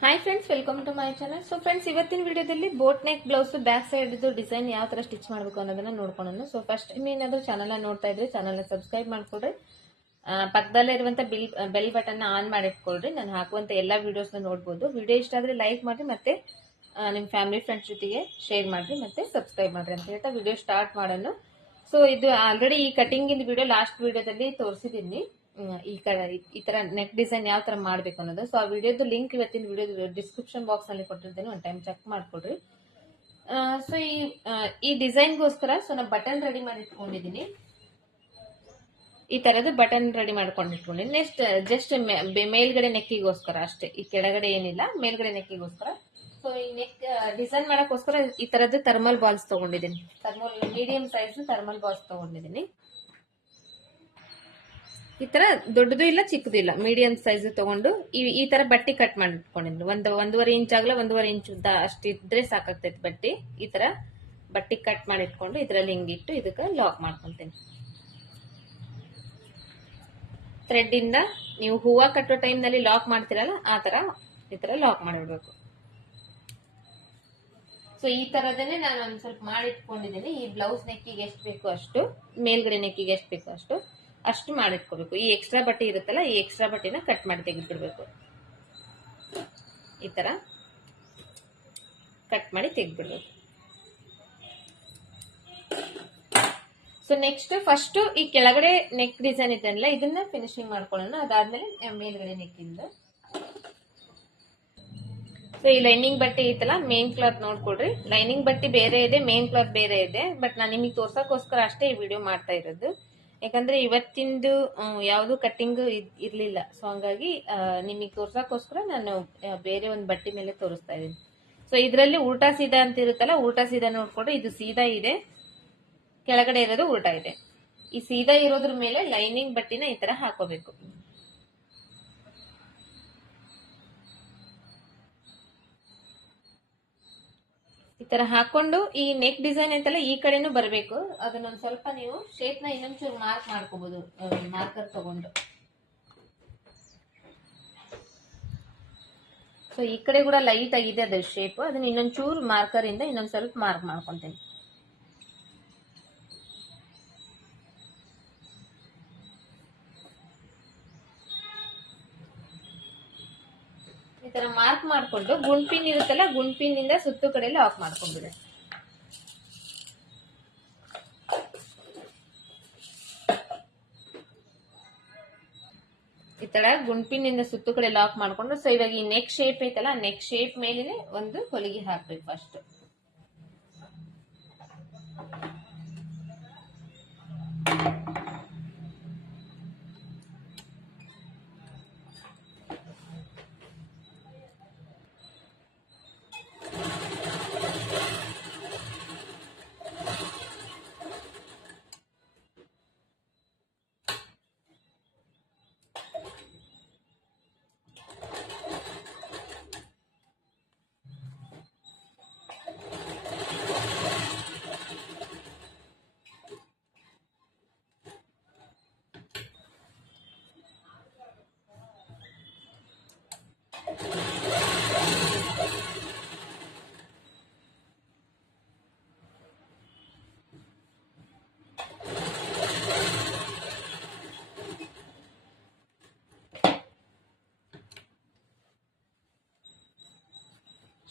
Hi friends welcome to my channel so friends ಇವತ್ತಿನ ವಿಡಿಯೋದಲ್ಲಿ boat neck blouse back side design ಯಾವ ತರ stitch ಮಾಡಬೇಕು ಅನ್ನೋದನ್ನ ನೋಡ್ಕೊಳ್ಳೋಣ ಸೊ ಫಸ್ಟ್ ನೀನಾದ್ರೂ ಚಾನಲ್ ನೋಡ್ತಾ ಇದ್ರೆ ಚಾನಲ್ ಸಬ್ಸ್ಕ್ರೈಬ್ ಮಾಡ್ಕೊಡ್ರಿ. ಪಕ್ಕದಲ್ಲೇ ಇರುವಂತ ಬಿಲ್ ಬೆಲ್ ಬಟನ್ ಆನ್ ಮಾಡಿಟ್ಕೊಳ್ರಿ. ನಾನು ಹಾಕುವಂತ ಎಲ್ಲ ವಿಡಿಯೋಸ್ನ ನೋಡ್ಬೋದು. ವಿಡಿಯೋ ಇಷ್ಟ ಆದ್ರೆ ಲೈಕ್ ಮಾಡಿ ಮತ್ತೆ ನಿಮ್ಮ ಫ್ಯಾಮಿಲಿ ಫ್ರೆಂಡ್ಸ್ ಜೊತೆಗೆ ಶೇರ್ ಮಾಡ್ರಿ ಮತ್ತೆ ಸಬ್ಸ್ಕ್ರೈಬ್ ಮಾಡ್ರಿ ಅಂತ ಹೇಳ್ತಾ ವಿಡಿಯೋ ಸ್ಟಾರ್ಟ್ ಮಾಡೋಣ. ಸೊ ಇದು ಆಲ್ರೆಡಿ ಈ ಕಟಿಂಗ್ ಇಂದ ವಿಡಿಯೋ ಲಾಸ್ಟ್ ವಿಡಿಯೋದಲ್ಲಿ ತೋರಿಸಿದ್ದೀನಿ ಈ ಕಡೆ ಈ ತರ ನೆಕ್ ಡಿಸೈನ್ ಯಾವ ತರ ಮಾಡ್ಬೇಕು ಅನ್ನೋದು. ಸೊ ಆ ವಿಡಿಯೋದು ಲಿಂಕ್ ಇವತ್ತಿನ ವಿಡಿಯೋ ಡಿಸ್ಕ್ರಿಪ್ಷನ್ ಬಾಕ್ಸ್ ಅಲ್ಲಿ ಕೊಟ್ಟಿರ್ತೇನೆ. ಒಂದು ಟೈಮ್ ಚೆಕ್ ಮಾಡ್ಕೊಡ್ರಿ. ಸೊ ಈ ಈ ಡಿಸೈನ್ಗೋಸ್ಕರ ಸೊ ನಾನು ಬಟನ್ ರೆಡಿ ಮಾಡಿ ಇಟ್ಕೊಂಡಿದ್ದೀನಿ ಈ ತರದ್ದು ಬಟನ್ ರೆಡಿ ಮಾಡ್ಕೊಂಡು ಇಟ್ಕೊಂಡಿದ್ದೀನಿ ನೆಕ್ಸ್ಟ್ ಜಸ್ಟ್ ಮೇಲ್ಗಡೆ ನೆಕ್ಕಿಗೋಸ್ಕರ ಅಷ್ಟೇ. ಈ ಕೆಳಗಡೆ ಏನಿಲ್ಲ, ಮೇಲ್ಗಡೆ ನೆಕ್ಕಿಗೋಸ್ಕರ ಸೊ ಈ ನೆಕ್ ಡಿಸೈನ್ ಮಾಡಕ್ಕೋಸ್ಕರ ಈ ತರದ್ದು ಥರ್ಮಲ್ ಬಾಲ್ಸ್ ತಗೊಂಡಿದ್ದೀನಿ. Thermal medium size thermal balls ತಗೊಂಡಿದ್ದೀನಿ. ಈ ತರ ದೊಡ್ಡದು ಇಲ್ಲ, ಚಿಕ್ಕದು ಇಲ್ಲ. ಮೀಡಿಯಂ ಸೈಜ್ ತಗೊಂಡು ಈ ತರ ಬಟ್ಟೆ ಕಟ್ ಮಾಡಿ ಇಟ್ಕೊಂಡಿದ್ದೀನಿ ಒಂದು, ಒಂದೂವರೆ ಇಂಚ್ ಆಗಲ ಒಂದೂವರೆ ಇಂಚ್ ಉದ್ದ ಅಷ್ಟಿದ್ರೆ ಸಾಕಾಗ್ತೈತೆ ಬಟ್ಟೆ. ಈ ತರ ಬಟ್ಟೆ ಕಟ್ ಮಾಡಿ ಇಟ್ಕೊಂಡು ಇದ್ರಲ್ಲಿ ಹಿಂಗಿಟ್ಟು ಇದಕ್ಕೆ ಲಾಕ್ ಥ್ರೆಡ್ ಇಂದ ನೀವು ಹೂವ ಕಟ್ಟೋ ಟೈಮ್ನಲ್ಲಿ ಲಾಕ್ ಮಾಡ್ತೀರಲ್ಲ, ಆ ತರ ಈ ತರ ಲಾಕ್ ಮಾಡಿಬಿಡ್ಬೇಕು ಸೊ ಈ ತರದನ್ನೇ ನಾನು ಒಂದ್ ಸ್ವಲ್ಪ ಮಾಡಿಟ್ಕೊಂಡಿದ್ದೀನಿ. ಈ ಬ್ಲೌಸ್ ನೆಕ್ಕಿಗೆ ಎಷ್ಟು ಬೇಕು ಅಷ್ಟು, ಮೇಲ್ಗಡೆ ನೆಕ್ಕಿಗೆ ಎಷ್ಟು ಬೇಕು ಅಷ್ಟು. ಅಷ್ಟು ಮಾಡಿಟ್ಕೋಬೇಕು. ಈ ಎಕ್ಸ್ಟ್ರಾ ಬಟ್ಟೆ ಇರುತ್ತಲ್ಲ, ಈ ಎಕ್ಸ್ಟ್ರಾ ಬಟ್ಟೆನ ಕಟ್ ಮಾಡಿ ತೆಗೆದ್ಬಿಡ್ಬೇಕು. ಈ ತರ ಕಟ್ ಮಾಡಿ ತೆಗೆದ್ಬಿಡ್ಬೇಕು. ಸೊ ನೆಕ್ಸ್ಟ್ ಫಸ್ಟ್ ಈ ಕೆಳಗಡೆ ನೆಕ್ ಡಿಸೈನ್ ಇದೆಲ್ಲ ಇದನ್ನ ಫಿನಿಶಿಂಗ್ ಮಾಡ್ಕೊಳ್ಳೋಣ. ಅದಾದ್ಮೇಲೆ ಮೇಲ್ಗಡೆ ನೆಕ್ ಇಂದ. ಸೊ ಈ ಲೈನಿಂಗ್ ಬಟ್ಟೆ ಐತಲ್ಲ ಮೇನ್ ಕ್ಲಾತ್ ನೋಡ್ಕೊಡ್ರಿ ಲೈನಿಂಗ್ ಬಟ್ಟೆ ಬೇರೆ ಇದೆ ಮೇನ್ ಕ್ಲಾತ್ ಬೇರೆ ಇದೆ. ಬಟ್ ನಾನು ನಿಮಗೆ ತೋರ್ಸಕ್ಕೋಸ್ಕರ ಅಷ್ಟೇ ಈ ವಿಡಿಯೋ ಮಾಡ್ತಾ ಇರೋದು. ಯಾಕಂದ್ರೆ ಇವತ್ತಿಂದು ಯಾವುದು ಕಟ್ಟಿಂಗ್ ಇರಲಿಲ್ಲ. ಸೊ ಹಂಗಾಗಿ ನಿಮಗೆ ತೋರ್ಸೋಕ್ಕೋಸ್ಕರ ನಾನು ಬೇರೆ ಒಂದು ಬಟ್ಟೆ ಮೇಲೆ ತೋರಿಸ್ತಾ ಇದ್ದೀನಿ. ಸೊ ಇದರಲ್ಲಿ ಉಲ್ಟಾ ಸೀದಾ ಅಂತ ಇರುತ್ತಲ್ಲ, ಉಲ್ಟಾ ಸೀದಾ ನೋಡ್ಕೊಂಡು ಇದು ಸೀದಾ ಇದೆ. ಕೆಳಗಡೆ ಇರೋದು ಉಲ್ಟಾ ಇದೆ. ಈ ಸೀದಾ ಇರೋದ್ರ ಮೇಲೆ ಲೈನಿಂಗ್ ಬಟ್ಟೆನ ಈ ತರ ಹಾಕೋಬೇಕು. ಈ ತರ ಹಾಕೊಂಡು ಈ ನೆಕ್ ಡಿಸೈನ್ ಐತಲ್ಲ ಈ ಕಡೆನೂ ಬರಬೇಕು. ಅದನ್ನೊಂದು ಸ್ವಲ್ಪ ನೀವು ಶೇಪ್ನ ಇನ್ನೊಂಚೂರು ಮಾರ್ಕ್ ಮಾಡ್ಕೋಬಹುದು ಮಾರ್ಕರ್ ತಗೊಂಡು. ಸೊ ಈ ಕಡೆ ಕೂಡ ಲೈಟ್ ಆಗಿದೆ ಅದ್ರ ಶೇಪ್ ಅದನ್ನ ಇನ್ನೊಂಚೂರು ಮಾರ್ಕರ್ ಇಂದ ಇನ್ನೊಂದ್ ಸ್ವಲ್ಪ ಮಾರ್ಕ್ ಮಾಡ್ಕೊಂತೇನೆ. ತರ ಮಾರ್ಕ್ ಮಾಡ್ಕೊಂಡು ಗುಂಡ್ಪಿನ್ ಇರುತ್ತಲ್ಲ, ಗುಂಪಿನಿಂದ ಸುತ್ತು ಕಡೆಯಲ್ಲಿ ಲಾಕ್ ಮಾಡ್ಕೊಂಡ್ಬಿಡಿ. ಈ ತರ ಗುಂಪಿನಿಂದ ಸುತ್ತು ಕಡೆ ಲಾಕ್ ಮಾಡ್ಕೊಂಡು ಸೊ ಇವಾಗ ಈ ನೆಕ್ ಶೇಪ್ ಐತಲ್ಲ ನೆಕ್ ಶೇಪ್ ಮೇಲೆ ಒಂದು ಹೊಲಿಗೆ ಹಾಕ್ಬೇಕು ಫಸ್ಟ್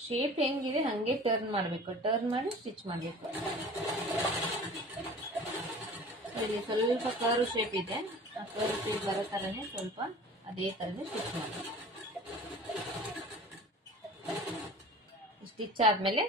ಶೇಪ್ ಹೆಂಗಿದೆ, ಹಂಗೆ ಟರ್ನ್ ಮಾಡಬೇಕು. ಟರ್ನ್ ಮಾಡಿ ಸ್ಟಿಚ್ ಮಾಡಬೇಕು. ಇಲ್ಲಿ ಸ್ವಲ್ಪ ಕರು ಶೇಪ್ ಇದೆ. ಆ ಕರು ಶೇಪ್ ಬರೋ ಥರನೇ ಸ್ವಲ್ಪ ಅದೇ ಥರನೇ ಸ್ಟಿಚ್ ಮಾಡಬೇಕು. ಸ್ಟಿಚ್ ಆದಮೇಲೆ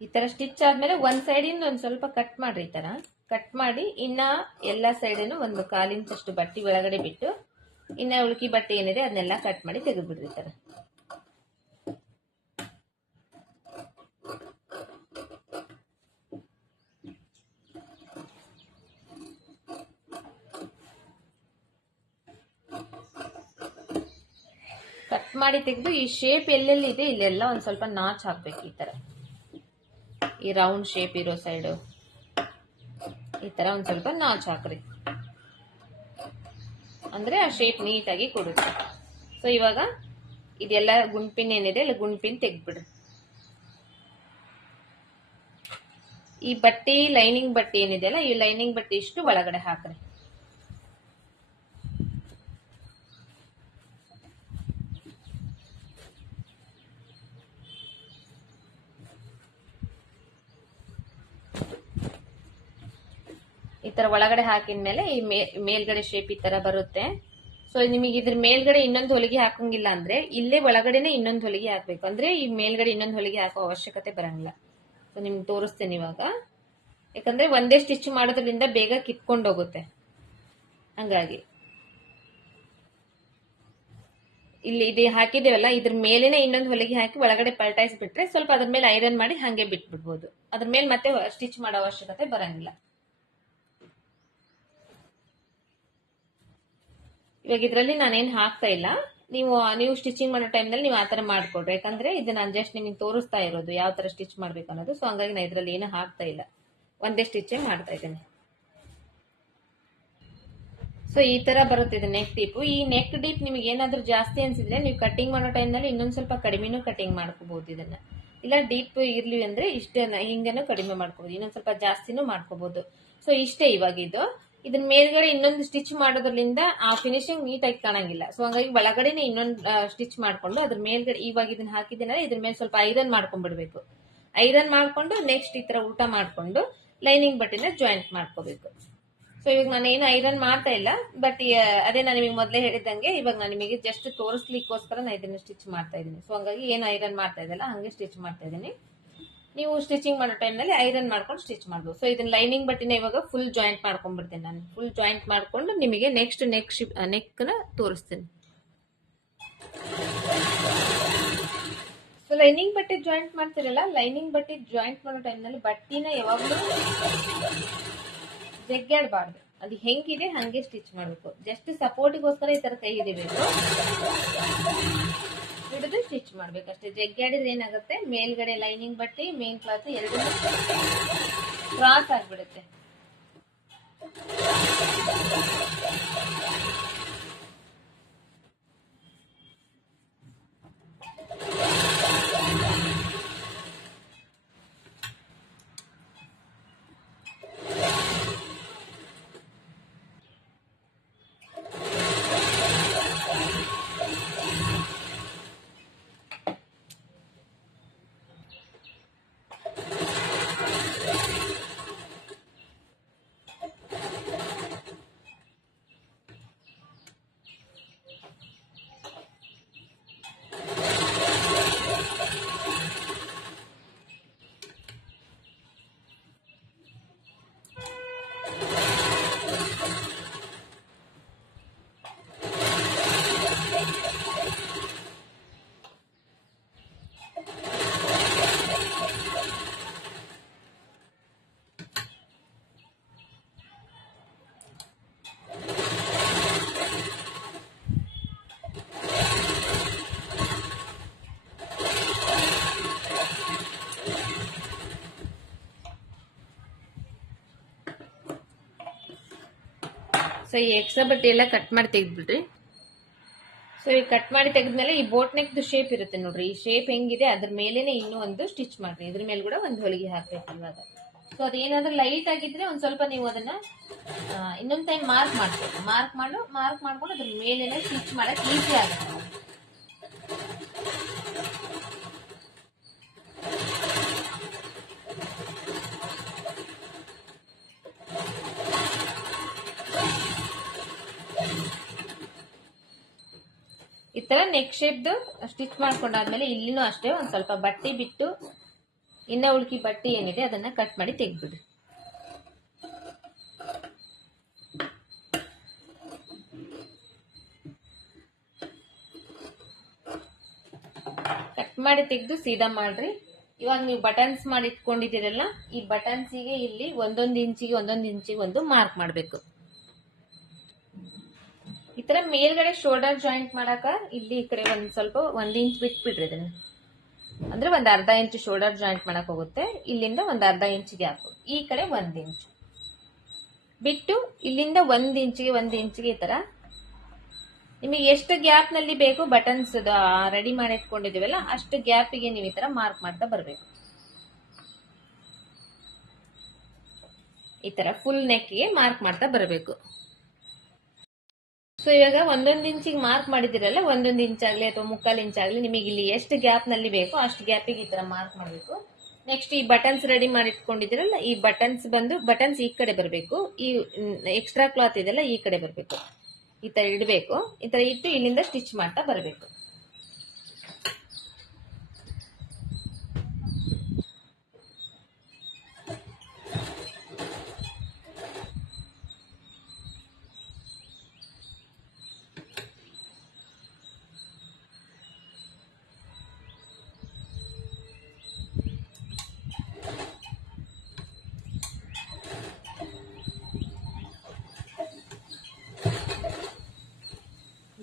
ಈ ತರ ಸ್ಟಿಚ್ ಆದ್ಮೇಲೆ ಒಂದ್ ಸೈಡಿಂದ ಒಂದ್ ಸ್ವಲ್ಪ ಕಟ್ ಮಾಡ್ರಿ ಈ ತರ. ಕಟ್ ಮಾಡಿ ಇನ್ನ ಎಲ್ಲಾ ಸೈಡನ್ನು ಒಂದು ಕಾಲ್ ಇಂಚ್ ಅಷ್ಟು ಬಟ್ಟೆ ಒಳಗಡೆ ಬಿಟ್ಟು ಇನ್ನ ಉಳುಕಿ ಬಟ್ಟೆ ಏನಿದೆ ಅದನ್ನೆಲ್ಲ ಕಟ್ ಮಾಡಿ ತೆಗೆದ್ಬಿಡ್ರಿ ಈ ತರ ಕಟ್ ಮಾಡಿ ತೆಗೆದು, ಈ ಶೇಪ್ ಎಲ್ಲೆಲ್ಲಿ ಇದೆ ಇಲ್ಲೆಲ್ಲ ಒಂದು ಸ್ವಲ್ಪ ನಾಚ್ ಹಾಕ್ಬೇಕು ಈ ತರ. ಈ ರೌಂಡ್ ಶೇಪ್ ಇರೋ ಸೈಡು ಈ ತರ ಒಂದು ಸ್ವಲ್ಪ ನಾಚ್ ಹಾಕ್ರಿ. ಅಂದ್ರೆ ಆ ಶೇಪ್ ನೀಟಾಗಿ ಕೊಡುತ್ತೆ. ಸೊ ಇವಾಗ ಇದೆಲ್ಲ ಗುಂಪಿನ ಏನಿದೆ ಇಲ್ಲ ಗುಂಪಿನ ತೆಗ್ಬಿಡ್ರಿ ಈ ಬಟ್ಟೆ ಲೈನಿಂಗ್ ಬಟ್ಟೆ ಏನಿದೆಯಲ್ಲ ಈ ಲೈನಿಂಗ್ ಬಟ್ಟೆ ಇಷ್ಟು ಒಳಗಡೆ ಹಾಕ್ರಿ. ಈ ತರ ಒಳಗಡೆ ಹಾಕಿದ್ಮೇಲೆ ಈ ಮೇ- ಮೇಲ್ಗಡೆ ಶೇಪ್ ಈ ತರ ಬರುತ್ತೆ. ಸೊ ನಿಮಗೆ ಇದ್ರ ಮೇಲ್ಗಡೆ ಇನ್ನೊಂದು ಹೊಲಿಗೆ ಹಾಕೋಂಗಿಲ್ಲ ಅಂದ್ರೆ ಇಲ್ಲೇ ಒಳಗಡೆನೆ ಇನ್ನೊಂದು ಹೊಲಿಗೆ ಹಾಕ್ಬೇಕು. ಅಂದ್ರೆ ಈ ಮೇಲ್ಗಡೆ ಇನ್ನೊಂದು ಹೊಲಿಗೆ ಹಾಕೋ ಅವಶ್ಯಕತೆ ಬರಂಗಿಲ್ಲ. ಸೊ ನಿಮ್ಗೆ ತೋರಿಸ್ತೇನೆ ಇವಾಗ. ಯಾಕಂದ್ರೆ ಒಂದೇ ಸ್ಟಿಚ್ ಮಾಡೋದ್ರಿಂದ ಬೇಗ ಕಿತ್ಕೊಂಡೋಗುತ್ತೆ ಹಂಗಾಗಿ. ಇಲ್ಲಿ ಇದು ಹಾಕಿದೇವಲ್ಲ ಇದ್ರ ಮೇಲೇನೆ ಇನ್ನೊಂದು ಹೊಲಿಗೆ ಹಾಕಿ ಒಳಗಡೆ ಪಲ್ಟಾಯಿಸ್ಬಿಟ್ರೆ ಸ್ವಲ್ಪ ಅದ್ರ ಮೇಲೆ ಐರನ್ ಮಾಡಿ ಹಂಗೆ ಬಿಟ್ಬಿಡ್ಬೋದು. ಅದ್ರ ಮೇಲೆ ಮತ್ತೆ ಸ್ಟಿಚ್ ಮಾಡೋ ಅವಶ್ಯಕತೆ ಬರಂಗಿಲ್ಲ. ಇವಾಗ ಇದರಲ್ಲಿ ನಾನೇನು ಹಾಕ್ತಾ ಇಲ್ಲ. ನೀವು ನೀವು ಸ್ಟಿಚಿಂಗ್ ಮಾಡೋ ಟೈಮ್ನಲ್ಲಿ ನೀವು ಆ ಥರ ಮಾಡ್ಕೊಡ್ರಿ. ಯಾಕಂದ್ರೆ ಇದು ನಾನು ಜಸ್ಟ್ ನಿಮಗೆ ತೋರಿಸ್ತಾ ಇರೋದು ಯಾವ ಥರ ಸ್ಟಿಚ್ ಮಾಡ್ಬೇಕು ಅನ್ನೋದು. ಸೊ ಹಂಗಾಗಿ ನಾನು ಇದರಲ್ಲಿ ಏನು ಹಾಕ್ತಾ ಇಲ್ಲ. ಒಂದೇ ಸ್ಟಿಚ್ಚೇ ಮಾಡ್ತಾ ಇದ್ದೀನಿ. ಸೊ ಈ ತರ ಬರುತ್ತೆ ಇದು ನೆಕ್ ಡೀಪ್ ಈ ನೆಕ್ ಡೀಪ್ ನಿಮಗೆ ಏನಾದ್ರೂ ಜಾಸ್ತಿ ಅನ್ಸಿದ್ರೆ ನೀವು ಕಟಿಂಗ್ ಮಾಡೋ ಟೈಮ್ನಲ್ಲಿ ಇನ್ನೊಂದು ಸ್ವಲ್ಪ ಕಡಿಮೆನೂ ಕಟಿಂಗ್ ಮಾಡ್ಕೋಬಹುದು ಇದನ್ನ. ಇಲ್ಲ ಡೀಪ್ ಇರ್ಲಿ ಅಂದ್ರೆ ಇಷ್ಟೇ ಹಿಂಗೇನು ಕಡಿಮೆ ಮಾಡ್ಕೋಬಹುದು ಇನ್ನೊಂದು ಸ್ವಲ್ಪ ಜಾಸ್ತಿನೂ ಮಾಡ್ಕೋಬಹುದು ಸೊ ಇಷ್ಟೇ ಇವಾಗ ಇದು. ಇದನ್ನ ಮೇಲ್ಗಡೆ ಇನ್ನೊಂದು ಸ್ಟಿಚ್ ಮಾಡೋದ್ರಿಂದ ಆ ಫಿನಿಶಿಂಗ್ ನೀಟಾಗಿ ಕಾಣಂಗಿಲ್ಲ. ಸೊ ಹಂಗಾಗಿ ಒಳಗಡೆನೆ ಇನ್ನೊಂದು ಸ್ಟಿಚ್ ಮಾಡ್ಕೊಂಡು ಅದ್ರ ಮೇಲ್ಗಡೆ ಇವಾಗ ಇದನ್ನ ಹಾಕಿದ್ದೇನೆ ಇದ್ರ ಮೇಲೆ ಸ್ವಲ್ಪ ಐರನ್ ಮಾಡ್ಕೊಂಡ್ಬಿಡ್ಬೇಕು. ಐರನ್ ಮಾಡ್ಕೊಂಡು ನೆಕ್ಸ್ಟ್ ಈ ತರ ಊಟ ಮಾಡ್ಕೊಂಡು ಲೈನಿಂಗ್ ಬಟ್ಟೆನ ಜಾಯಿಂಟ್ ಮಾಡ್ಕೋಬೇಕು. ಸೊ ಇವಾಗ ನಾನು ಏನು ಐರನ್ ಮಾಡ್ತಾ ಇಲ್ಲ ಬಟ್ ಅದೇ ನಾನು ನಿಮಗೆ ಮೊದಲೇ ಹೇಳಿದಂಗೆ ಇವಾಗ ನಾನು ನಿಮಗೆ ಜಸ್ಟ್ ತೋರಿಸ್ಲಿಕ್ಕೋಸ್ಕರ ನಾನು ಇದನ್ನ ಸ್ಟಿಚ್ ಮಾಡ್ತಾ ಇದ್ದೀನಿ. ಸೊ ಹಂಗಾಗಿ ಏನು ಐರನ್ ಮಾಡ್ತಾ ಇದ್ದಲ್ಲ ಹಂಗೆ ಸ್ಟಿಚ್ ಮಾಡ್ತಾ ಇದ್ದೀನಿ ನೀವು ಸ್ಟಿಚಿಂಗ್ ಮಾಡೋ ಟೈಮ್ನಲ್ಲಿ ಐರನ್ ಮಾಡ್ಕೊಂಡು ಸ್ಟಿಚ್ ಮಾಡ್ಬೋದು. ಸೊ ಇದನ್ನ ಲೈನಿಂಗ್ ಬಟ್ಟಿನ ಇವಾಗ ಫುಲ್ ಜಾಯಿಂಟ್ ಮಾಡ್ಕೊಂಡ್ಬಿಡ್ತೀನಿ ನಾನು. ಫುಲ್ ಜಾಯಿಂಟ್ ಮಾಡ್ಕೊಂಡು ನಿಮಗೆ ನೆಕ್ಸ್ಟ್ ನೆಕ್ ಶಿಪ್ ನೆಕ್ನ ತೋರಿಸ್ತೀನಿ. ಸೊ ಲೈನಿಂಗ್ ಬಟ್ಟೆ ಜಾಯಿಂಟ್ ಮಾಡ್ತಿರಲ್ಲ ಲೈನಿಂಗ್ ಬಟ್ಟೆ ಜಾಯಿಂಟ್ ಮಾಡೋ ಟೈಮ್ನಲ್ಲಿ ಬಟ್ಟಿನ ಯಾವಾಗಲೂ ಜಗ್ಗಾಡಬಾರ್ದು. ಅದು ಹೆಂಗಿದೆ, ಹಂಗೆ ಸ್ಟಿಚ್ ಮಾಡಬೇಕು. ಜಸ್ಟ್ ಸಪೋರ್ಟಿಗೋಸ್ಕರ ಈ ತರ ಕೈ ಅಷ್ಟೇ ಜಗ್ಗಾಡಿದ್ರೆ ಏನಾಗುತ್ತೆ? ಮೇಲ್ಗಡೆ ಲೈನಿಂಗ್ ಬಟ್ಟೆ ಮೇನ್ ಕ್ಲಾತ್ ಎರಡು ಕ್ರಾಸ್ ಆಗ್ಬಿಡುತ್ತೆ. ಈ ಎಕ್ಸ್ಟ್ರಾ ಬಟ್ಟೆ ಎಲ್ಲ ಕಟ್ ಮಾಡಿ ತೆಗೆದ್ಬಿಡ್ರಿ. ಸೊ ಈ ಕಟ್ ಮಾಡಿ ತೆಗೆದ್ಮೇಲೆ ಈ ಬೋಟ್ ನೆಕ್ದು ಶೇಪ್ ಇರುತ್ತೆ ನೋಡ್ರಿ. ಈ ಶೇಪ್ ಹೆಂಗಿದೆ, ಅದ್ರ ಮೇಲೇನೆ ಇನ್ನೂ ಒಂದು ಸ್ಟಿಚ್ ಮಾಡ್ರಿ. ಇದ್ರ ಮೇಲೆ ಕೂಡ ಒಂದು ಹೊಲಿಗೆ ಹಾಕ್ಬೇಕು ಇವಾಗ. ಸೊ ಅದೇನಾದ್ರೂ ಲೈಟ್ ಆಗಿದ್ರೆ ಒಂದ್ ಸ್ವಲ್ಪ ನೀವು ಅದನ್ನ ಇನ್ನೊಂದ್ ಟೈಮ್ ಮಾರ್ಕ್ ಮಾಡ್ಬೇಕು ಮಾರ್ಕ್ ಮಾಡು ಮಾರ್ಕ್ ಮಾಡ್ಕೊಂಡು ಅದ್ರ ಮೇಲೇನೆ ಸ್ಟಿಚ್ ಮಾಡಕ್ ಈಸಿ ಆಗುತ್ತೆ. ತರ ನೆಕ್ ಶೇಪ್ದು ಸ್ಟಿಚ್ ಮಾಡ್ಕೊಂಡಾದ್ಮೇಲೆ ಇಲ್ಲಿನೂ ಅಷ್ಟೇ ಒಂದ್ ಸ್ವಲ್ಪ ಬಟ್ಟೆ ಬಿಟ್ಟು, ಇನ್ನ ಉಳ್ಕಿ ಬಟ್ಟೆ ಏನಿದೆ ಅದನ್ನ ಕಟ್ ಮಾಡಿ ತೆಗ್ದ್ಬಿಡ್ರಿ. ಕಟ್ ಮಾಡಿ ತೆಗೆದು ಸೀದಾ ಮಾಡ್ರಿ. ಇವಾಗ ನೀವು ಬಟನ್ಸ್ ಮಾಡಿ ಇಟ್ಕೊಂಡಿದ್ದೀರಲ್ಲ ಈ ಬಟನ್ಸಿಗೆ ಇಲ್ಲಿ ಒಂದೊಂದು ಇಂಚಿಗೆ ಒಂದೊಂದು ಇಂಚಿಗೆ ಒಂದು ಮಾರ್ಕ್ ಮಾಡಬೇಕು. ತರ ಮೇಲ್ಗಡೆ ಶೋಲ್ಡರ್ ಜಾಯಿಂಟ್ ಮಾಡಾಕ ಇಲ್ಲಿ ಈ ಕಡೆ ಒಂದ್ ಸ್ವಲ್ಪ ಒಂದ್ ಇಂಚ್ ಬಿಟ್ಬಿಡ್ರಿ ಇದನ್ನ. ಅಂದ್ರೆ ಒಂದ್ ಅರ್ಧ ಇಂಚ್ ಶೋಲ್ಡರ್ ಜಾಯಿಂಟ್ ಮಾಡಕ್ ಹೋಗುತ್ತೆ. ಇಲ್ಲಿಂದ ಒಂದ್ ಅರ್ಧ ಇಂಚ್ ಗ್ಯಾಪ್ ಈ ಕಡೆ ಒಂದ್ ಇಂಚ್ ಬಿಟ್ಟು ಇಲ್ಲಿಂದ ಒಂದ್ ಇಂಚ್ಗೆ ಒಂದ್ ಇಂಚ್ಗೆ ಈ ತರ. ನಿಮಗೆ ಎಷ್ಟು ಗ್ಯಾಪ್ನಲ್ಲಿ ಬೇಕು ಬಟನ್ಸ್ ರೆಡಿ ಮಾಡಿ ಇಟ್ಕೊಂಡಿದೀವಲ್ಲ ಅಷ್ಟು ಗ್ಯಾಪಿಗೆ ನೀವು ಈ ತರ ಮಾರ್ಕ್ ಮಾಡ್ತಾ ಬರಬೇಕು. ಈ ತರ ಫುಲ್ ನೆಕ್ಗೆ ಮಾರ್ಕ್ ಮಾಡ್ತಾ ಬರಬೇಕು. ಸೊ ಇವಾಗ ಒಂದೊಂದ್ ಇಂಚಿಗೆ ಮಾರ್ಕ್ ಮಾಡಿದಿರಲ್ಲ ಒಂದೊಂದು ಇಂಚ್ ಆಗ್ಲಿ ಅಥವಾ ಮುಕ್ಕಾಲು ಇಂಚ್ ಆಗ್ಲಿ ನಿಮಗೆ ಇಲ್ಲಿ ಎಷ್ಟು ಗ್ಯಾಪ್ನಲ್ಲಿ ಬೇಕೋ ಅಷ್ಟು ಗ್ಯಾಪ್ ಈ ತರ ಮಾರ್ಕ್ ಮಾಡಬೇಕು. ನೆಕ್ಸ್ಟ್ ಈ ಬಟನ್ಸ್ ರೆಡಿ ಮಾಡಿ ಇಟ್ಕೊಂಡಿದಿರಲ್ಲ ಈ ಬಟನ್ಸ್ ಬಂದು ಬಟನ್ಸ್ ಈ ಕಡೆ ಬರಬೇಕು, ಈ ಎಕ್ಸ್ಟ್ರಾ ಕ್ಲಾತ್ ಇದೆಲ್ಲ ಈ ಕಡೆ ಬರಬೇಕು. ಈ ತರ ಇಡಬೇಕು. ಈ ತರ ಇಟ್ಟು ಇಲ್ಲಿಂದ ಸ್ಟಿಚ್ ಮಾಡ್ತಾ ಬರಬೇಕು.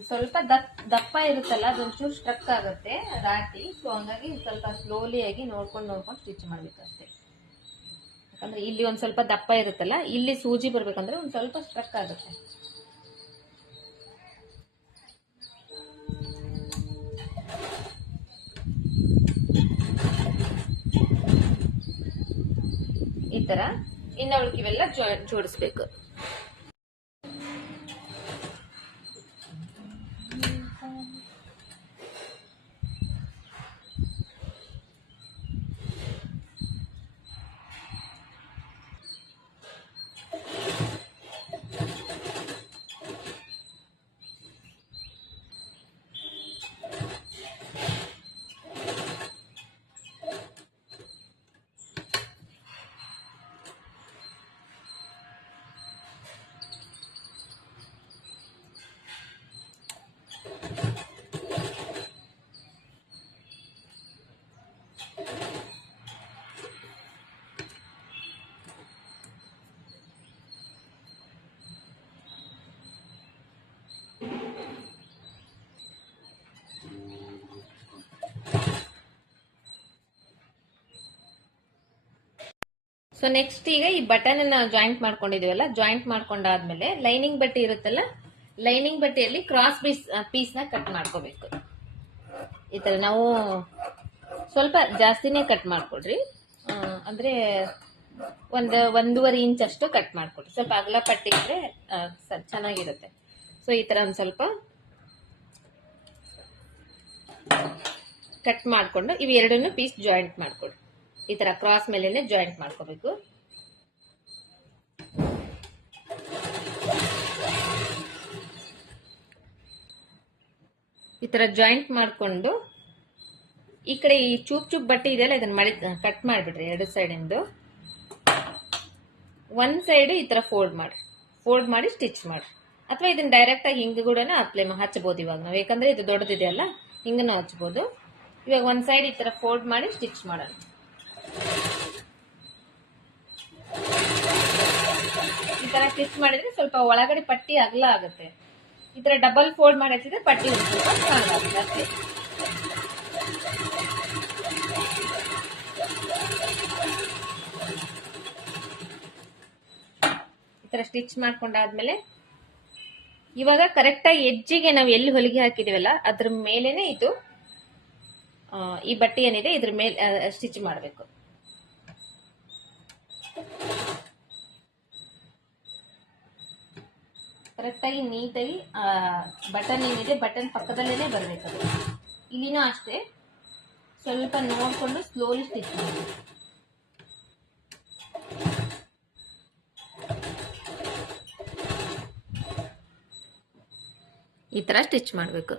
ಸ್ವಲ್ಪ ದಪ್ಪ ದಪ್ಪ ಇರುತ್ತಲ್ಲ ಅದೊಂಚೂರು ಸ್ಟ್ರಕ್ ಆಗುತ್ತೆ ರಾಟಿ ಸೊ ಹಂಗಾಗಿ ಸ್ವಲ್ಪ ಸ್ಲೋಲಿ ಆಗಿ ನೋಡ್ಕೊಂಡು ನೋಡ್ಕೊಂಡು ಸ್ಟಿಚ್ ಮಾಡ್ಬೇಕು ಅಷ್ಟೇ ಯಾಕಂದ್ರೆ ಇಲ್ಲಿ ಒಂದ್ ಸ್ವಲ್ಪ ದಪ್ಪ ಇರುತ್ತಲ್ಲ, ಇಲ್ಲಿ ಸೂಜಿ ಬರ್ಬೇಕಂದ್ರೆ ಒಂದ್ ಸ್ವಲ್ಪ ಸ್ಟ್ರಕ್ ಆಗುತ್ತೆ. ಈ ತರ, ಇನ್ನ ಉಳ್ಕಿವೆಲ್ಲ ಜೋಡಿಸ್ಬೇಕು. ಸೊ ನೆಕ್ಸ್ಟ್ ಈಗ ಈ ಬಟನ್ ಅನ್ನ ಜಾಯಿಂಟ್ ಮಾಡ್ಕೊಂಡಿದೀವಲ್ಲ ಜಾಯಿಂಟ್ ಮಾಡ್ಕೊಂಡಾದ್ಮೇಲೆ ಲೈನಿಂಗ್ ಬಟ್ಟೆ ಇರುತ್ತಲ್ಲ ಲೈನಿಂಗ್ ಬಟ್ಟೆಯಲ್ಲಿ ಕ್ರಾಸ್ ಪೀಸ್ ಪೀಸ್ನ ಕಟ್ ಮಾಡ್ಕೋಬೇಕು. ಈ ತರ ನಾವು ಸ್ವಲ್ಪ ಜಾಸ್ತಿನೇ ಕಟ್ ಮಾಡ್ಕೊಡ್ರಿ ಅಂದರೆ ಒಂದು, ಒಂದೂವರೆ ಇಂಚ್ ಅಷ್ಟು ಕಟ್ ಮಾಡ್ಕೊಡ್ರಿ ಸ್ವಲ್ಪ ಅಗಲ ಪಟ್ಟಿ ಇದ್ರೆ ಚೆನ್ನಾಗಿರುತ್ತೆ. ಸೊ ಈ ತರ ಒಂದು ಸ್ವಲ್ಪ ಕಟ್ ಮಾಡ್ಕೊಂಡು ಇವೆರಡನ್ನೂ ಪೀಸ್ ಜಾಯಿಂಟ್ ಮಾಡ್ಕೊಡ್ರಿ ಈ ತರ ಕ್ರಾಸ್ ಮೇಲೇನೆ ಜಾಯಿಂಟ್ ಮಾಡ್ಕೋಬೇಕು. ಈ ತರ ಜಾಯಿಂಟ್ ಮಾಡಿಕೊಂಡು ಈ ಕಡೆ ಈ ಚೂಪ್ ಚೂಪ್ ಬಟ್ಟೆ ಇದೆಯಲ್ಲ ಇದನ್ನ ಮಳೆ ಕಟ್ ಮಾಡಿಬಿಡ್ರಿ ಎರಡು ಸೈಡ್ ಒನ್ ಸೈಡು ಈ ತರ ಫೋಲ್ಡ್ ಮಾಡಿ ಫೋಲ್ಡ್ ಮಾಡಿ ಸ್ಟಿಚ್ ಮಾಡ್ರಿ. ಅಥವಾ ಇದನ್ನ ಡೈರೆಕ್ಟ್ ಆಗಿ ಹಿಂಗ ಕೂಡ ಅಪ್ಲೈ ಹಚ್ಚಬಹುದು ಇವಾಗ ನಾವು. ಯಾಕಂದ್ರೆ ಇದು ದೊಡ್ಡದಿದೆಯಲ್ಲ ಹಿಂಗನು ಹಚ್ಬೋದು. ಇವಾಗ ಒಂದ್ ಸೈಡ್ ಈ ತರ ಫೋಲ್ಡ್ ಮಾಡಿ ಸ್ಟಿಚ್ ಮಾಡೋಣ. ಈ ತರ ಸ್ಟಿಚ್ ಮಾಡಿದ್ರೆ ಸ್ವಲ್ಪ ಒಳಗಡೆ ಪಟ್ಟಿ ಅಗಲ ಆಗುತ್ತೆ. ಈ ತರ ಡಬಲ್ ಫೋಲ್ಡ್ ಮಾಡಿ ಹಚ್ಚಿದ್ರೆ ಪಟ್ಟಿ ಸ್ವಲ್ಪ ಈ ತರ ಸ್ಟಿಚ್ ಮಾಡ್ಕೊಂಡಾದ್ಮೇಲೆ ಇವಾಗ ಕರೆಕ್ಟ್ ಆಗಿ ಎಜ್ಜಿಗೆ ನಾವು ಎಲ್ಲಿ ಹೊಲಿಗೆ ಹಾಕಿದೀವಲ್ಲ, ಅದ್ರ ಮೇಲೇನೆ ಇದು ಈ ಬಟ್ಟೆ ಏನಿದೆ ಇದ್ರ ಮೇಲೆ ಸ್ಟಿಚ್ ಮಾಡಬೇಕು. ಕರೆಕ್ಟಾಗಿ ನೀಟಾಗಿ ಬಟನ್ ಏನಿದೆ ಬಟನ್ ಪಕ್ಕದಲ್ಲೇ ಬರಬೇಕು ಅದು ಇಲ್ಲಿನೂ ಅಷ್ಟೇ. ಸ್ವಲ್ಪ ನೋಡಿಕೊಂಡು ಸ್ಲೋಲಿ ಸ್ಟಿಚ್ ಮಾಡಿ. ಈ ಥರ ಸ್ಟಿಚ್ ಮಾಡಬೇಕು.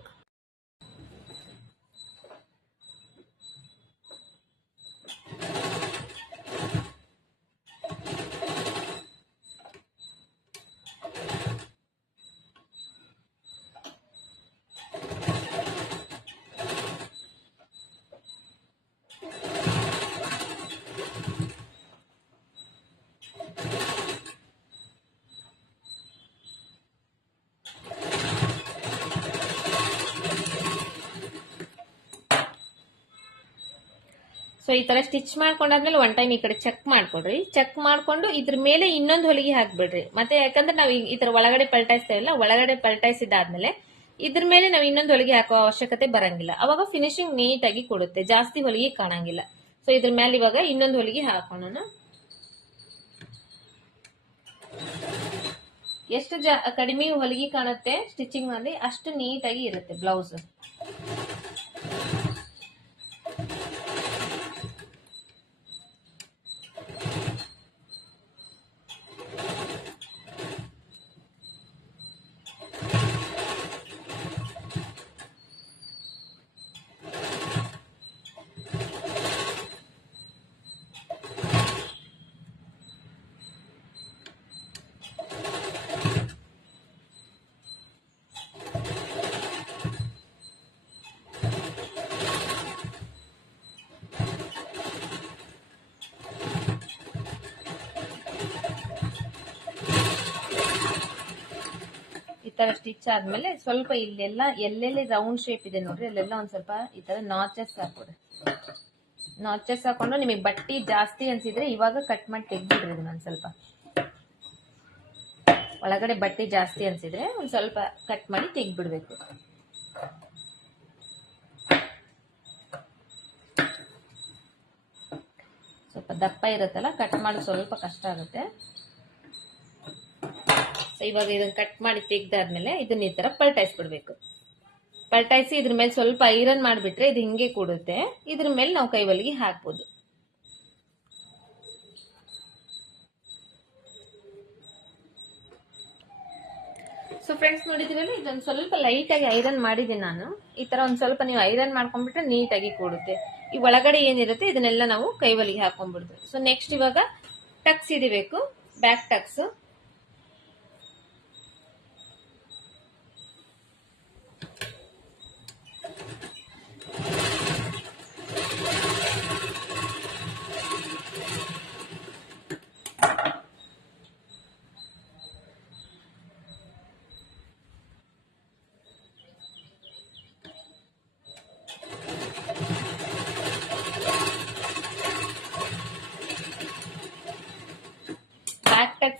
ಸೊ ಈ ತರ ಸ್ಟಿಚ್ ಮಾಡ್ಕೊಂಡಾದ್ಮೇಲೆ ಒನ್ ಟೈಮ್ ಈ ಕಡೆ ಚೆಕ್ ಮಾಡ್ಕೊಡ್ರಿ ಚೆಕ್ ಮಾಡ್ಕೊಂಡು ಇದ್ರ ಮೇಲೆ ಇನ್ನೊಂದು ಹೊಲಿಗೆ ಹಾಕ್ಬಿಡ್ರಿ. ಮತ್ತೆ ಯಾಕಂದ್ರೆ ನಾವು ಈ- ತರ ಒಳಗಡೆ ಪಲ್ಟಾಯಿಸ್ತೇವಲ್ಲ ಒಳಗಡೆ ಪಲ್ಟಾಯಿಸಿದಾದ್ಮೇಲೆ ಇದ್ರ ಮೇಲೆ ನಾವು ಇನ್ನೊಂದು ಹೊಲಿಗೆ ಹಾಕೋ ಅವಶ್ಯಕತೆ ಬರಂಗಿಲ್ಲ. ಅವಾಗ ಫಿನಿಶಿಂಗ್ ನೀಟಾಗಿ ಕೊಡುತ್ತೆ. ಜಾಸ್ತಿ ಹೊಲಿಗೆ ಕಾಣಂಗಿಲ್ಲ. ಸೊ ಇದ್ರ ಮೇಲೆ ಇವಾಗ ಇನ್ನೊಂದು ಹೊಲಿಗೆ ಹಾಕೋಣ ಎಷ್ಟು ಜಾ ಕಡಿಮೆ ಹೊಲಿಗೆ ಕಾಣುತ್ತೆ ಸ್ಟಿಚಿಂಗ್ನಲ್ಲಿ ಅಷ್ಟು ನೀಟಾಗಿ ಇರುತ್ತೆ ಬ್ಲೌಸ್ ತರ ಸ್ಟಿಚ್ ಆದ್ಮೇಲೆ ಸ್ವಲ್ಪ ಇಲ್ಲೆಲ್ಲ, ಎಲ್ಲೆಲ್ಲಿ ರೌಂಡ್ ಶೇಪ್ ಇದೆ ನೋಡ್ರಿ, ಅಲ್ಲೆಲ್ಲ ಒಂದ್ ಸ್ವಲ್ಪ ಈ ತರ ನಾಚಸ್ ಹಾಕೊಡ್ರಿ ನಾಚಸ್ ಹಾಕೊಂಡು ನಿಮಗೆ ಬಟ್ಟಿ ಜಾಸ್ತಿ ಅನ್ಸಿದ್ರೆ ಇವಾಗ ಕಟ್ ಮಾಡಿ ತೆಗ್ದಿಡ್ರಿ ಇದನ್ನ ಸ್ವಲ್ಪ. ಒಳಗಡೆ ಬಟ್ಟೆ ಜಾಸ್ತಿ ಅನ್ಸಿದ್ರೆ ಒಂದ್ ಸ್ವಲ್ಪ ಕಟ್ ಮಾಡಿ ತೆಗ್ದ್ಬಿಡ್ಬೇಕು. ಸ್ವಲ್ಪ ದಪ್ಪ ಇರುತ್ತಲ್ಲ ಕಟ್ ಮಾಡಿ ಸ್ವಲ್ಪ ಕಷ್ಟ ಆಗುತ್ತೆ. ಇವಾಗ ಇದನ್ನ ಕಟ್ ಮಾಡಿ ತೆಗ್ದಾದ್ಮೇಲೆ ಇದನ್ನ ಈ ತರ ಪಲ್ಟಾಯಿಸ್ಬಿಡ್ಬೇಕು ಪಲ್ಟಾಯಿಸಿ ಇದ್ರ ಮೇಲೆ ಸ್ವಲ್ಪ ಐರನ್ ಮಾಡಿಬಿಟ್ರೆ ಇದು ಹಿಂಗೆ ಕೂಡುತ್ತೆ. ಇದ್ರ ಮೇಲೆ ನಾವು ಕೈ ಹೊಲಿಗೆ ಹಾಕ್ಬೋದು. ಸೊ ಫ್ರೆಂಡ್ಸ್ ನೋಡಿದ್ರಲ್ಲ ಇದೊಂದು ಸ್ವಲ್ಪ ಲೈಟ್ ಆಗಿ ಐರನ್ ಮಾಡಿದ್ದೀನಿ ನಾನು. ಈ ತರ ಒಂದ್ ಸ್ವಲ್ಪ ನೀವು ಐರನ್ ಮಾಡ್ಕೊಂಡ್ಬಿಟ್ರೆ ನೀಟಾಗಿ ಕೂಡುತ್ತೆ. ಈ ಒಳಗಡೆ ಏನಿರುತ್ತೆ, ಇದನ್ನೆಲ್ಲ ನಾವು ಕೈ ಹೊಲಿಗೆ ಹಾಕೊಂಡ್ಬಿಡ್ತೀವಿ. ಸೊ ನೆಕ್ಸ್ಟ್ ಇವಾಗ ಟಕ್ಸ್ ಹಿಡಿಬೇಕು ಬ್ಯಾಕ್ ಟಕ್ಸ್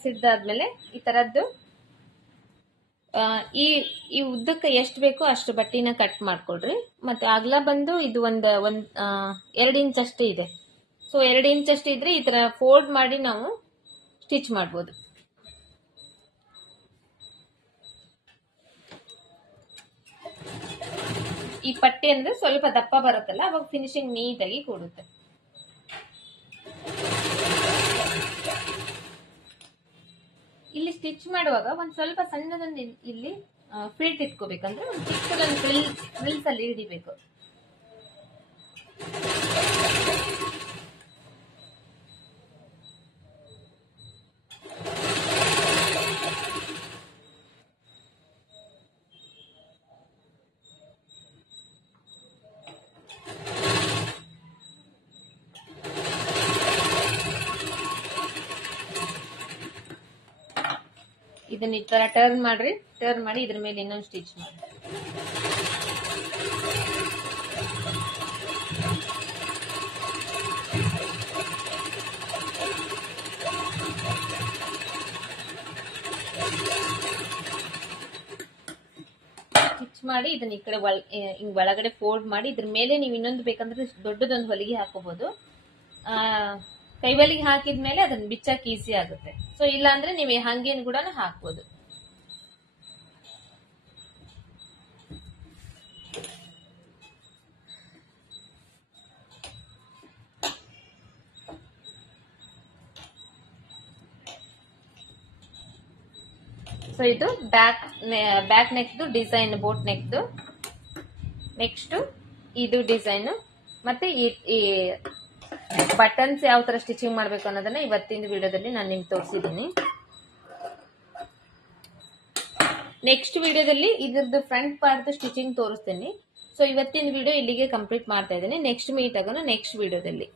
ಟಕ್ಸ್ ಈ ತರದ್ದು ಈ ಈ ಉದ್ದಕ್ಕೆ ಎಷ್ಟು ಬೇಕೋ ಅಷ್ಟು ಬಟ್ಟಿನ ಕಟ್ ಮಾಡ್ಕೊಳ್ರಿ. ಮತ್ತೆ ಅಗಲ ಬಂದು ಇದು ಒಂದ್ ಒಂದ್ ಎರಡು ಇಂಚ್ ಅಷ್ಟೇ ಇದೆ. ಸೊ ಎರಡು ಇಂಚ್ ಅಷ್ಟೇ ಇದ್ರೆ ಈ ತರ ಫೋಲ್ಡ್ ಮಾಡಿ ನಾವು ಸ್ಟಿಚ್ ಮಾಡ್ಬೋದು. ಈ ಪಟ್ಟಿ ಅಂದ್ರೆ ಸ್ವಲ್ಪ ದಪ್ಪ ಬರುತ್ತಲ್ಲ, ಅವಾಗ ಫಿನಿಶಿಂಗ್ ನೀಟಾಗಿ ಕೂಡುತ್ತೆ. ಸ್ಟಿಚ್ ಮಾಡುವಾಗ ಒಂದ್ ಸ್ವಲ್ಪ ಸಣ್ಣದೊಂದು ಇಲ್- ಇಲ್ಲಿ ಫಿಲ್ಟ್ ಇಟ್ಕೋಬೇಕಂದ್ರೆ ಒಂದು ಚಿಕ್ಕದೊಂದು ಫ್ರಿಲ್ ಫ್ರಿಲ್ಸ್ ಅಲ್ಲಿ ಹಿಡಿಬೇಕು. ಇದನ್ನ ಈ ತರ ಟರ್ನ್ ಮಾಡ್ರಿ ಟರ್ನ್ ಮಾಡಿ ಇದ್ರ ಮೇಲೆ ಇನ್ನೊಂದು ಸ್ಟಿಚ್ ಮಾಡಿ ಸ್ಟಿಚ್ ಮಾಡಿ ಇದನ್ನ ಈ ಕಡೆ ಒಳ ಹಿಂಗ್ ಒಳಗಡೆ ಫೋಲ್ಡ್ ಮಾಡಿ ಇದ್ರ ಮೇಲೆ ನೀವು ಇನ್ನೊಂದು ಬೇಕಂದ್ರೆ ದೊಡ್ಡದೊಂದು ಹೊಲಿಗೆ ಹಾಕೋಬಹುದು ಆ ಕೈ ಹೊಲಿಗೆ ಹಾಕಿದ್ಮೇಲೆ ಅದನ್ನ ಬಿಚ್ಚಕ್ ಈಸಿ ಆಗುತ್ತೆ. ಸೊ ಇಲ್ಲಾಂದ್ರೆ ನೀವು ಹಂಗೇನು ಕೂಡ ಹಾಕ್ಬೋದು. ಸೊ ಇದು ಬ್ಯಾಕ್ ಬ್ಯಾಕ್ ನೆಕ್ದು ಡಿಸೈನ್ ಬೋಟ್ ನೆಕ್ದು ನೆಕ್ಸ್ಟ್ ಇದು ಡಿಸೈನ್ ಮತ್ತೆ ಈ ಬಟನ್ಸ್ ಯಾವ ತರ ಸ್ಟಿಚಿಂಗ್ ಮಾಡಬೇಕು ಅನ್ನೋದನ್ನ ಇವತ್ತಿನ ವಿಡಿಯೋದಲ್ಲಿ ನಾನು ನಿಮ್ಗೆ ತೋರಿಸಿದ್ದೀನಿ ನೆಕ್ಸ್ಟ್ ವಿಡಿಯೋದಲ್ಲಿ ಇದ್ರದ್ದು ಫ್ರಂಟ್ ಪಾರ್ಟ್ ಸ್ಟಿಚಿಂಗ್ ತೋರಿಸ್ತೀನಿ. ಸೊ ಇವತ್ತಿನ ವಿಡಿಯೋ ಇಲ್ಲಿಗೆ ಕಂಪ್ಲೀಟ್ ಮಾಡ್ತಾ ಇದ್ದೀನಿ. ನೆಕ್ಸ್ಟ್ ಮೀಟ್ ಆಗೋಣ ನೆಕ್ಸ್ಟ್ ವಿಡಿಯೋದಲ್ಲಿ.